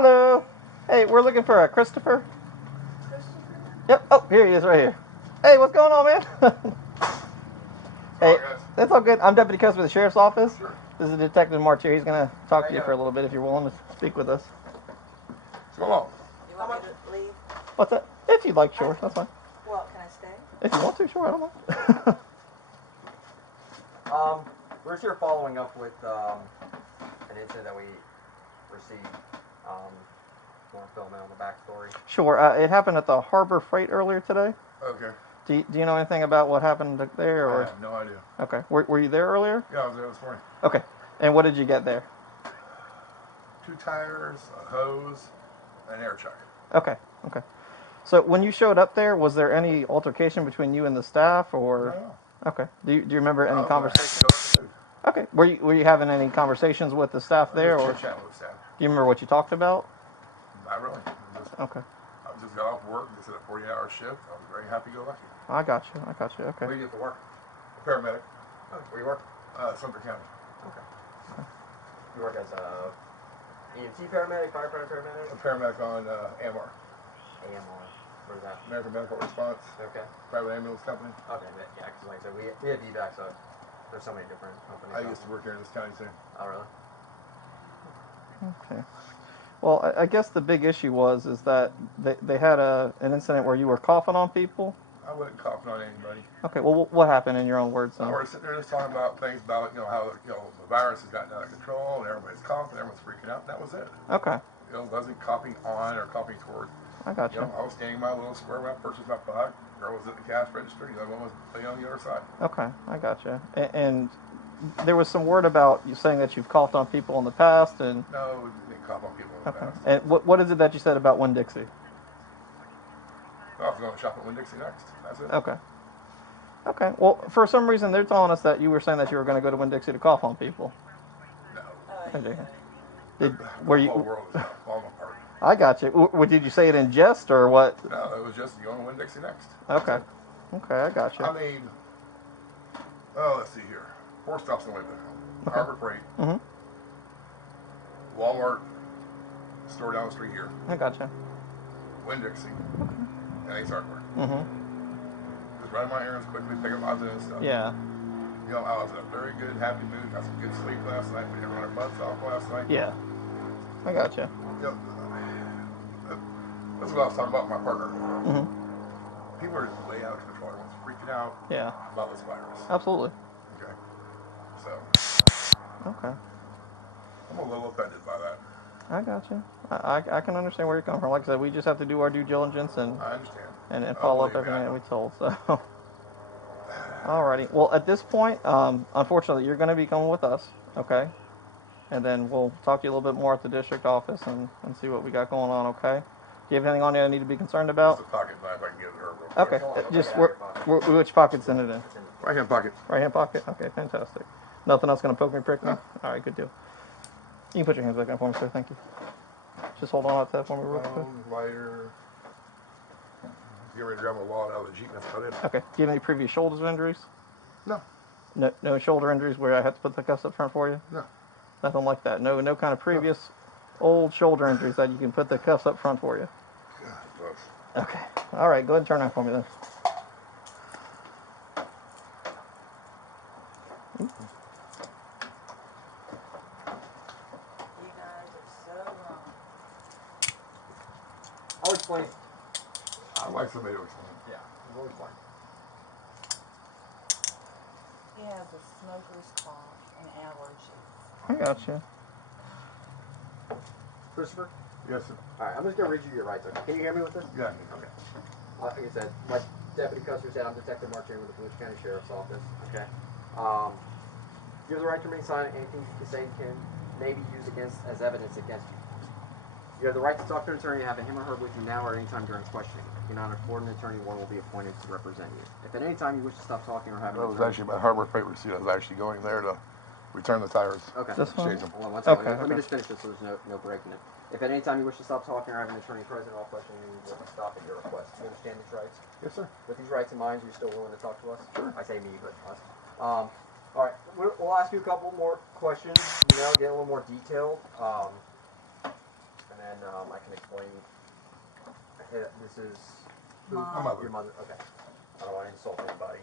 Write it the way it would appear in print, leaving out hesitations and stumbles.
Hello. Hey, we're looking for a Christopher. Yep. Oh, here he is right here. Hey, what's going on, man? Hey, that's all good. I'm Deputy Custer with the Sheriff's Office. Sure. This is Detective March here. He's going to talk to you for a little bit if you're willing to speak with us. So long. You want me to leave? What's that? If you'd like, sure. That's fine. Well, can I stay? If you want to, sure. I don't mind. We're just here following up with an incident that we received. Want to fill in on the backstory? Sure. It happened at the Harbor Freight earlier today. Okay. Do you know anything about what happened there? Or? I have no idea. Okay. Were you there earlier? Yeah, I was there this morning. Okay. And what did you get there? 2 tires, a hose, an air check. Okay. Okay. So when you showed up there, was there any altercation between you and the staff, or? No. Okay. Do you remember any No, conversation? Okay. Were you having any conversations with the staff there, or? Chat with the staff. Do you remember what you talked about? Not really. Okay. I just got off work. This is a 40-hour shift. I was very happy-go-lucky. I got you. Okay. What do you do for work? A paramedic. Oh, where you work? Sumter County. Okay. You work as a EMT paramedic, firefighter paramedic? A paramedic on AMR. AMR. Where's that? American Medical Response. Okay. Private ambulance company. Okay, yeah, because like I said, we have DBAC, so there's so many different companies. I used to work here in this county too. Oh, really? Okay. Well, I guess the big issue is that they had an incident where you were coughing on people. I wasn't coughing on anybody. Okay. Well, what happened in your own words? I was sitting there just talking about things about how the virus has gotten out of control and everybody's coughing, everyone's freaking out. And that was it. Okay. Wasn't coughing on or coughing toward. I got you. I was standing in my little square when I purchased my product. Girl was at the cash register. The other one was on the other side. Okay, I got you. And there was some word about you saying that you've coughed on people in the past, and No, we didn't cough on people in the past. And what is it that you said about Winn-Dixie? I was going to shop at Winn-Dixie next. That's it. Okay. Okay. Well, for some reason they're telling us that you were saying that you were going to go to Winn-Dixie to cough on people. No. Did The whole world is falling apart. I got you. Did you say it in jest or what? No, it was just going to Winn-Dixie next. Okay. Okay, I got you. I mean, let's see here. 4 stops in the way there. Harbor Freight. Mhm. Walmart. Store down the street here. I got you. Winn-Dixie. And Ace Hardware. Mhm. Just running my errands quickly, picking lots of this stuff. Yeah. I was in a very good, happy mood. Got some good sleep last night. We didn't run our butts off last night. Yeah. I got you. That's what I was talking about with my partner. Mhm. People are just way out of control. Everyone's freaking out Yeah. about this virus. Absolutely. Okay. So, Okay. I'm a little offended by that. I got you. I can understand where you're coming from. Like I said, we just have to do our due diligence and I understand. and follow up everything that we told. So, alrighty. Well, at this point, unfortunately, you're going to be coming with us, okay? And then we'll talk to you a little bit more at the district office and see what we got going on, okay? Do you have anything on you I need to be concerned about? Just a pocket knife. I can give it her real quick. Okay. Just which pocket's in it in? Right hand pocket. Right hand pocket. Okay, fantastic. Nothing else going to poke me, prick me? No. All right, good deal. You can put your hands back down for me, sir. Thank you. Just hold on to that for me real quick. Lighter. Get ready to grab my wallet out of the Jeep. That's about it. Okay. Do you have any previous shoulder injuries? No. No shoulder injuries where I had to put the cuffs up front for you? No. Nothing like that. No kind of previous old shoulder injuries that you can put the cuffs up front for you. Close. Okay. All right. Go ahead and turn that for me then. You guys are so wrong. I'll explain. I'd like somebody to explain. Yeah, we'll explain. He has a smoker's cough and allergies. I got you. Christopher? Yes, sir. Alright, I'm just going to read you your rights, okay? Can you hear me with this? Yeah. Okay. Like I said, like Deputy Custer said, I'm Detective March with the Volusia County Sheriff's Office, okay? You have the right to remain silent. Anything you say may be used as evidence against you. You have the right to talk to an attorney and have him or her with you now or any time during questioning. If you're not an afforded attorney, one will be appointed to represent you. If at any time you wish to stop talking or have an That was attorney... actually my Harbor Freight receipt. I was actually going there to return the tires. Okay. This one? Exchange them. Hold on one second. Okay, Let me okay. just finish this so there's no breaking it. If at any time you wish to stop talking or have an attorney present, all questioning will stop at your request. Do you understand these rights? Yes, sir. With these rights in mind, are you still willing to talk to us? Sure. I say me, but us. All right. We'll ask you a couple more questions, get a little more detailed. And then can explain. This is My Mom. mother. your mother. Okay. I don't want to insult anybody.